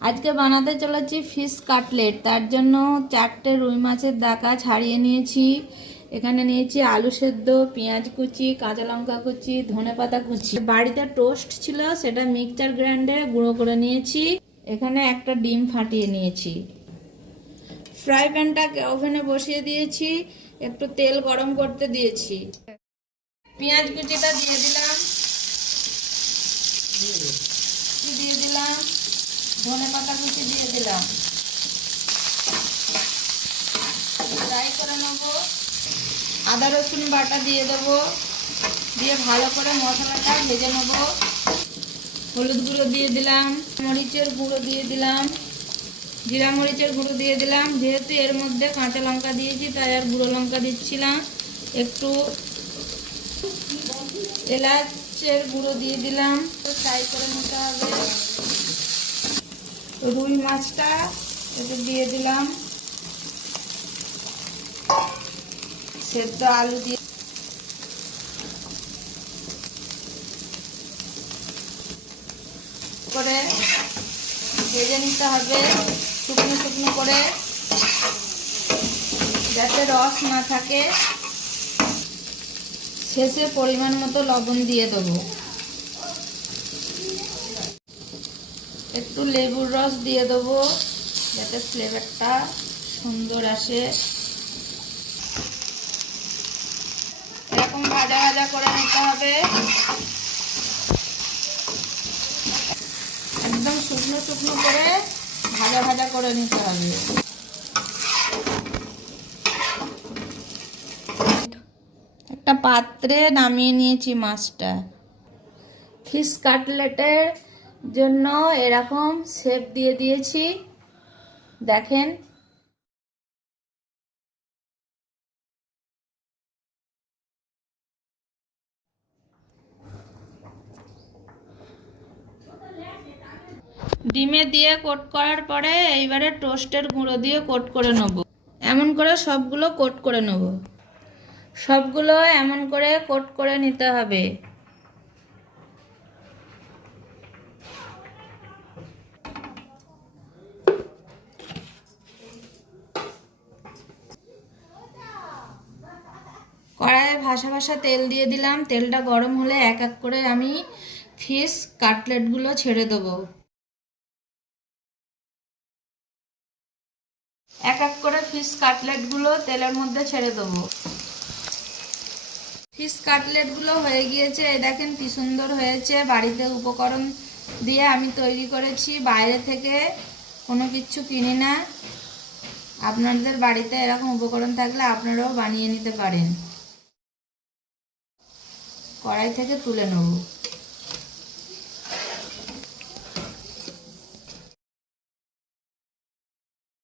আজকে বানাতে চলেছি ফিশ কাটলেট তার জন্য চারটে রুই মাছের দাকা ছাড়িয়ে নিয়েছি। এখানে নিয়েছি আলু সেদ্ধ, পেঁয়াজ কুচি, কাঁচা লঙ্কা কুচি, ধনে পাতা কুচি। বাড়িতে টোস্ট ছিল, সেটা মিক্সচার গ্রাইন্ডে গুঁড়ো করে নিয়েছি। এখানে একটা ডিম ফাটিয়ে নিয়েছি। ফ্রাই প্যানটাকে ওভেনে বসিয়ে দিয়েছি। একটু তেল গরম করতে দিয়েছি। পেঁয়াজ কুচিটা দিয়ে দিলাম। দিয়ে দিলাম। ধনে পাতা কুচি দিয়ে দিলাম। ফ্রাই করে নেব। আদা রসুন বাটা দিয়ে দেবো। দিয়ে ভালো করে মশলাটা ভেজে নেব। হলুদ গুঁড়ো দিয়ে দিলাম, মরিচের গুঁড়ো দিয়ে দিলাম, জিরা মরিচের গুঁড়ো দিয়ে দিলাম। যেহেতু এর মধ্যে কাঁচা লঙ্কা দিয়েছি, তাই আর গুঁড়ো লঙ্কা দিচ্ছিলাম একটু এলাচের গুঁড়ো দিয়ে দিলাম। ফ্রাই করে নিতে হবে। রুই মাছটা এতে দিয়ে দিলাম। সেদ্ধ আলু দিয়ে করে ভেজে নিতে হবে শুকনো শুকনো করে, যাতে রস না থাকে। শেষে পরিমাণ মতো লবণ দিয়ে দেবো। একটু লেবুর রস দিয়ে দেবো, যাতে ফ্লেভারটা সুন্দর আসে। এরকম ভাজা ভাজা করে নিতে হবে। একদম শুকনো শুকনো করে ভাজা ভাজা করে নিতে হবে। একটা পাত্রে নামিয়ে নিয়েছি মাছটা। ফিশ কাটলেটের জন্য এরকম শেপ দিয়ে দিয়েছি। দেখেন। ডিমে দিয়ে কোট করার পরে এইবারে টোস্টের গুঁড়ো দিয়ে কোট করে নেব। এমন করে সবগুলো কোট করে নেব। সবগুলো এমন করে কোট করে নিতে হবে। কড়াইয়ে ভাসা ভাসা তেল দিয়ে দিলাম। তেলটা গরম হলে এক এক করে আমি ফিশ কাটলেটগুলো ছেড়ে দেবো। এক এক করে ফিশ কাটলেটগুলো তেলের মধ্যে ছেড়ে দেবো। ফিশ কাটলেটগুলো হয়ে গিয়েছে। এই দেখেন কি সুন্দর হয়েছে। বাড়িতে উপকরণ দিয়ে আমি তৈরি করেছি। বাইরে থেকে কোনো কিছু কিনি না। আপনাদের বাড়িতে এরকম উপকরণ থাকলে আপনারাও বানিয়ে নিতে পারেন। কড়াই থেকে তুলে নেব।